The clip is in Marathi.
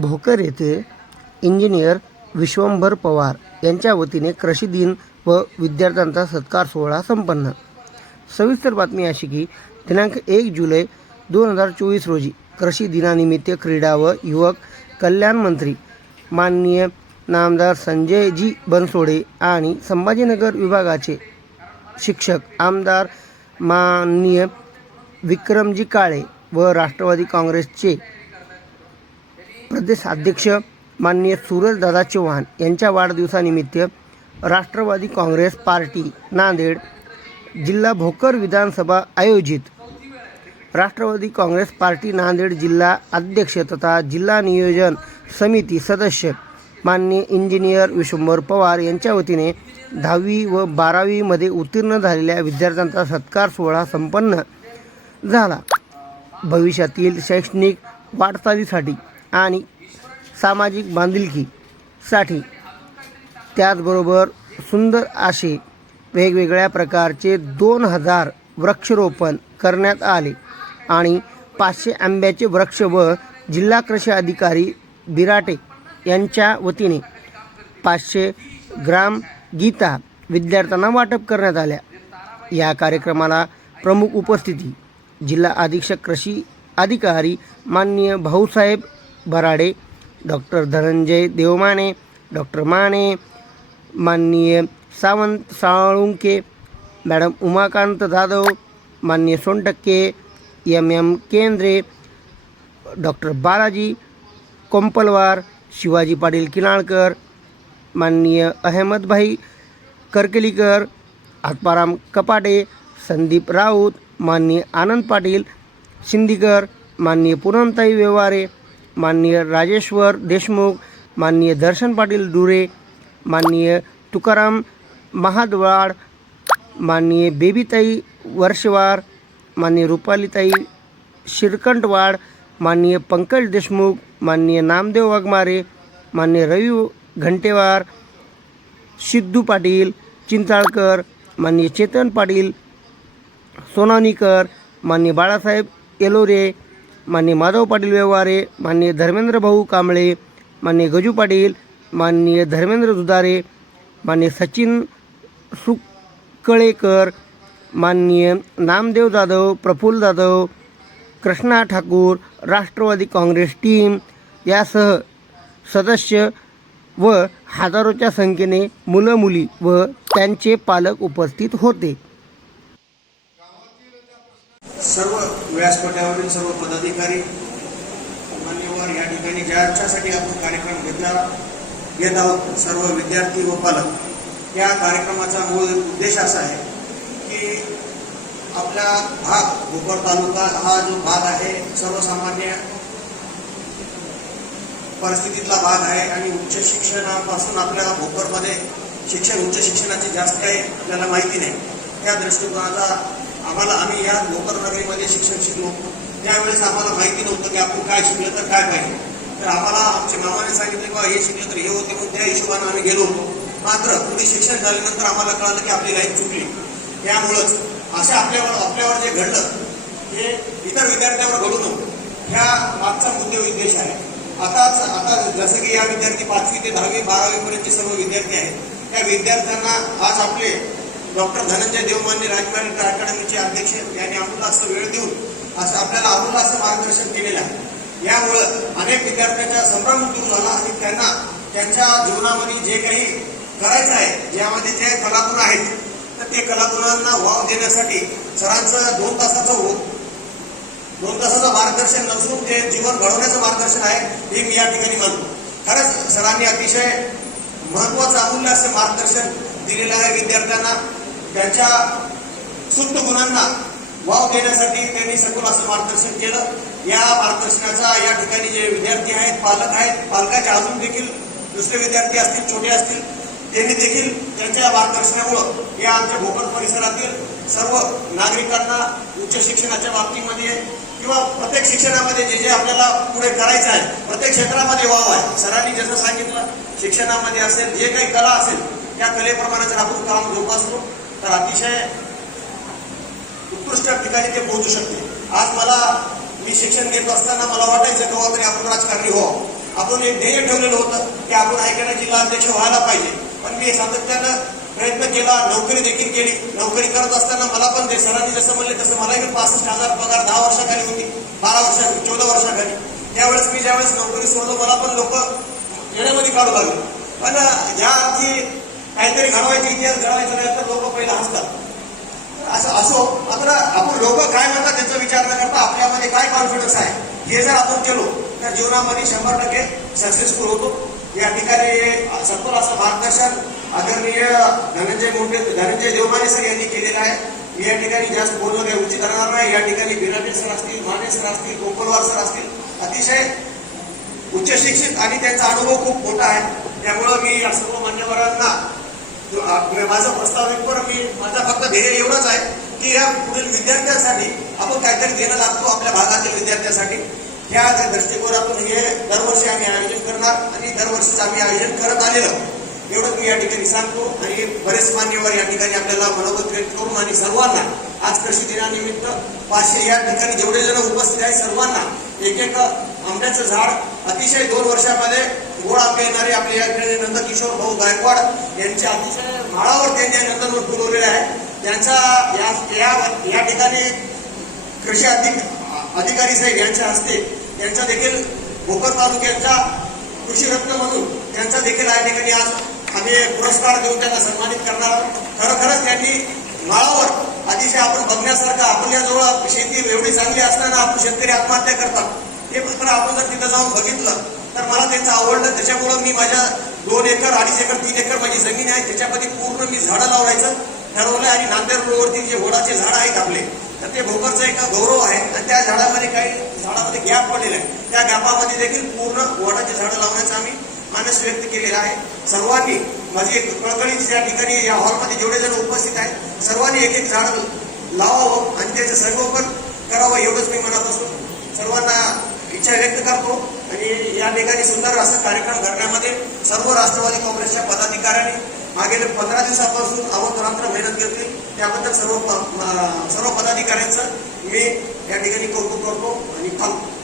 भोकर येथे इंजिनियर विश्वंभर पवार यांच्या वतीने कृषी दिन व विद्यार्थ्यांचा सत्कार सोहळा संपन्न. सविस्तर बातमी अशी की दिनांक एक जुलै दोन हजार चोवीस रोजी कृषी दिनानिमित्त क्रीडा व युवक कल्याण मंत्री माननीय नामदार संजयजी बनसोडे आणि संभाजीनगर विभागाचे शिक्षक आमदार माननीय विक्रमजी काळे व राष्ट्रवादी काँग्रेसचे प्रदेश अध्यक्ष माननीय सूरजदादा चव्हाण यांच्या वाढदिवसानिमित्त राष्ट्रवादी काँग्रेस पार्टी नांदेड जिल्हा भोकर विधानसभा आयोजित राष्ट्रवादी काँग्रेस पार्टी नांदेड जिल्हा अध्यक्ष तथा जिल्हा नियोजन समिती सदस्य माननीय इंजिनियर विश्वंभर पवार यांच्या वतीने दहावी व बारावीमध्ये उत्तीर्ण झालेल्या विद्यार्थ्यांचा सत्कार सोहळा संपन्न झाला. भविष्यातील शैक्षणिक वाटचालीसाठी आणि सामाजिक बांधिलकीसाठी त्याचबरोबर सुंदर असे वेगवेगळ्या प्रकारचे दोन हजार वृक्षरोपण करण्यात आले आणि पाचशे आंब्याचे वृक्ष व जिल्हा कृषी अधिकारी बिराटे यांच्या वतीने पाचशे ग्राम गीता विद्यार्थ्यांना वाटप करण्यात आल्या. या कार्यक्रमाला प्रमुख उपस्थिती जिल्हा अधीक्षक कृषी अधिकारी माननीय भाऊसाहेब बराडे डॉक्टर धनंजय देवमाने डॉक्टर माने माननीय सावंत साळुंके मॅडम उमाकांत जाधव माननीय Sontakke M M Kendre doctor Balaji Kompalwar Shivaji Patil Kinalkar माननीय अहमदभाई करकेलीकर आत्माराम कपाटे संदीप राऊत माननीय आनंद पाटील शिंदीकर माननीय पूनमताई व्यवहारे माननीय राजेश्वर देशमुख माननीय दर्शन पाटील डुरे माननीय तुकाराम महादवाड माननीय बेबीताई वर्षवार माननीय रुपालीताई शिरकंटवाड माननीय पंकज देशमुख माननीय नामदेव वाघमारे माननीय रवी घंटेवार सिद्धू पाटील चिंचाळकर माननीय चेतन पाटील सोनानीकर माननीय बाळासाहेब येलोरे माननीय माधव पाटील व्यवहारे माननीय धर्मेंद्र भाऊ कांबळे माननीय गजू पाटील माननीय धर्मेंद्र दुधारे माननीय सचिन सुकळेकर माननीय नामदेव जाधव प्रफुल्ल जाधव कृष्णा ठाकूर राष्ट्रवादी काँग्रेस टीम यासह सदस्य व हजारोच्या संख्येने मुलं मुली व त्यांचे पालक उपस्थित होते सर्व व्यासपीठावरील सर्व पदाधिकारी मान्यवर या ठिकाणी ज्याच्यासाठी आपण कार्यक्रम घेतला घेत आहोत सर्व विद्यार्थी व पालक या कार्यक्रमाचा मूळ उद्देश असा आहे की आपला भाग भोकर तालुका हा जो भाग आहे सर्वसामान्य परिस्थितीतला भाग आहे आणि उच्च शिक्षणापासून आपल्या भोकरमध्ये शिक्षण उच्च शिक्षणाची जास्त काही आपल्याला माहिती नाही. त्या दृष्टिकोनाचा आम्हाला आम्ही या भोकर नगरीमध्ये शिक्षण शिकलो. त्यावेळेस आम्हाला माहिती नव्हतं की आपण काय शिकलं तर काय पाहिजे तर आम्हाला आमच्या मामाने सांगितले की बा हे शिकलं तर हे होते म्हणून त्या हिशोबानं आम्ही गेलो होतो. मात्र पुढे शिक्षण झाल्यानंतर आम्हाला कळालं की आपली लाईफ चुकली. त्यामुळंच असं आपल्यावर आपल्यावर जे घडलं हे इतर विद्यार्थ्यांवर घडू नव्हतं ह्या मागचा मुद्दे उद्देश आहे. आताच आता जसं की या विद्यार्थी पाचवी ते दहावी बारावी पर्यंतचे सर्व विद्यार्थी आहेत. त्या विद्यार्थ्यांना आज आपले डॉक्टर धनंजय देवमान्य राजकारण अकॅडमीचे अध्यक्ष यांनी आम्हाला वेळ देऊन असं आपल्याला आम्हाला मार्गदर्शन केलेलं आहे. यामुळं अनेक विद्यार्थ्यांचा संभ्रम दूर झाला आणि त्यांना त्यांच्या जीवनामध्ये जे काही करायचं आहे ज्यामध्ये जे कलागुण आहेत तर ते कलागुणांना वाव देण्यासाठी सरांचं दोन तासाचं होत. दोन तासाचं मार्गदर्शन नसून ते जीवन घडवण्याचं मार्गदर्शन आहे हे मी या ठिकाणी मानतो खरंच सरांनी अतिशय महत्वाचं अमूल्य असं मार्गदर्शन दिलेलं आहे विद्यार्थ्यांना. त्यांच्या सुप्त गुणांना वाव देण्यासाठी त्यांनी सखोल असं मार्गदर्शन केलं. या मार्गदर्शनाचा या ठिकाणी जे विद्यार्थी आहेत पालक आहेत पालकाच्या अजून देखील दुसरे विद्यार्थी असतील छोटे असतील त्यांनी देखील त्यांच्या मार्गदर्शनामुळं या आमच्या भोकर परिसरातील सर्व नागरिकांना उच्च शिक्षणाच्या बाबतीमध्ये किंवा प्रत्येक शिक्षणामध्ये जे जे आपल्याला पुढे करायचं आहे प्रत्येक क्षेत्रामध्ये वाव आहे. सरांनी जसं सांगितलं शिक्षणामध्ये असेल जे काही कला असेल त्या कलेप्रमाणे जर आपण काम जोपासतो तर अतिशय उत्कृष्ट ठिकाणी ते पोहोचू शकते आज मला मी शिक्षण घेत असताना मला वाटायचं केव्हा तरी आपण राजकारणी हो आपण एक ध्येय ठेवलेलं होतं की आपण ऐकणा जिल्हा अध्यक्ष व्हायला पाहिजे. पण मी सातत्यानं प्रयत्न केला नोकरी देखील केली. नोकरी करत असताना मला पण ते सरांनी जसं म्हणले तसं मलाही पण पासष्ट हजार पगार दहा वर्षाखाली होती बारा वर्षा चौदा वर्षाखाली. त्यावेळेस मी ज्यावेळेस नोकरी सोडलो मला पण लोक येण्यामध्ये काढू लागले. पण ज्या की काहीतरी घडवायचे इतिहास घडवायचा नाही तर लोक पहिला हसतात. असं असो. मात्र आपण लोक काय म्हणतात त्याचा विचार न करता आपल्यामध्ये काय कॉन्फिडन्स आहे? हे जर आपण केलो तर जीवनामध्ये शंभर टक्के सक्सेसफुल होतो. या ठिकाणी सत्वर असं मार्गदर्शन आदरणीय धनंजय मुंडे धनंजय देवमाने सर यांनी केलेलं आहे. मी या ठिकाणी जास्त बोलणं काही उचित राहणार नाही. या ठिकाणी बिराटे सर असतील माने सर असतील गोपलवार सर असतील अतिशय उच्च शिक्षित आणि त्यांचा अनुभव खूप मोठा आहे. त्यामुळं मी या सर्व मान्यवरांना माझा प्रस्ताव एक प्रस्ताविकवर मी माझा फक्त ध्येय एवढंच आहे की या पुढील विद्यार्थ्यांसाठी आपण काहीतरी देणं लागतो आपल्या भागातील विद्यार्थ्यांसाठी. ह्या दृष्टिकोनातून हे दरवर्षी आम्ही आयोजन करणार आणि दरवर्षीच आम्ही आयोजन करत आलेलो. एवढंच मी या ठिकाणी सांगतो आणि बरेच मान्यवर या ठिकाणी आपल्याला मनोगत व्यक्त करून आणि सर्वांना आज कृषी दिनानिमित्त पाचशे या ठिकाणी जेवढे जण उपस्थित आहेत सर्वांना एक एक आंब्याचं झाड अतिशय दोन वर्षामध्ये गोड आंबे येणारे आपले या ठिकाणी नंदकिशोर भाऊ गायकवाड यांच्या अतिशय माळावर त्यांनी नंदनवर फुलवलेले आहे. त्यांचा या या ठिकाणी कृषी अधिक अधिकारी साहेब यांच्या हस्ते यांचा देखील भोकर तालुक्याचा कृषी रत्न म्हणून त्यांचा देखील या ठिकाणी आज आम्ही पुरस्कार देऊन त्यांना सन्मानित करणार आहोत. खरोखरच त्यांनी माळावर अतिशय आपण बघण्यासारखं आपल्याजवळ शेती एवढी चांगली असताना आपण शेतकरी आत्महत्या करतात. हे मात्र आपण जर तिथं जाऊन बघितलं तर मला त्यांचं आवडलं. त्याच्यामुळं मी माझ्या दोन एकर अडीच एकर तीन एकर माझी जमीन आहे. त्याच्यामध्ये पूर्ण मी झाडं लावायचं ठरवलं आणि नांदेड रोडवरती जे होडाचे झाडं आहेत आपले तर ते भोकरचं एक गौरव आहे. आणि त्या झाडामध्ये काही झाडामध्ये गॅप पडलेला आहे. त्या गॅपामध्ये देखील पूर्ण वडाचे झाडं लावण्याचा आम्ही मानस व्यक्त केलेला आहे. सर्वांनी माझी एक कळकळीची त्या ठिकाणी या हॉलमध्ये जेवढे जण उपस्थित आहेत सर्वांनी एक एक झाड लावावं आणि त्याचं सर्वोपन करावं एवढंच मी म्हणत असून सर्वांना इच्छा व्यक्त करतो. आणि या ठिकाणी सुंदर असा कार्यक्रम करण्यामध्ये सर्व राष्ट्रवादी काँग्रेसच्या पदाधिकाऱ्यांनी मागील पंधरा दिवसापासून अवतरात्र मेहनत घेतली. त्याबद्दल सर्व प- सर्व पदाधिकाऱ्यांचं मी या ठिकाणी कौतुक करतो आणि थांबतो.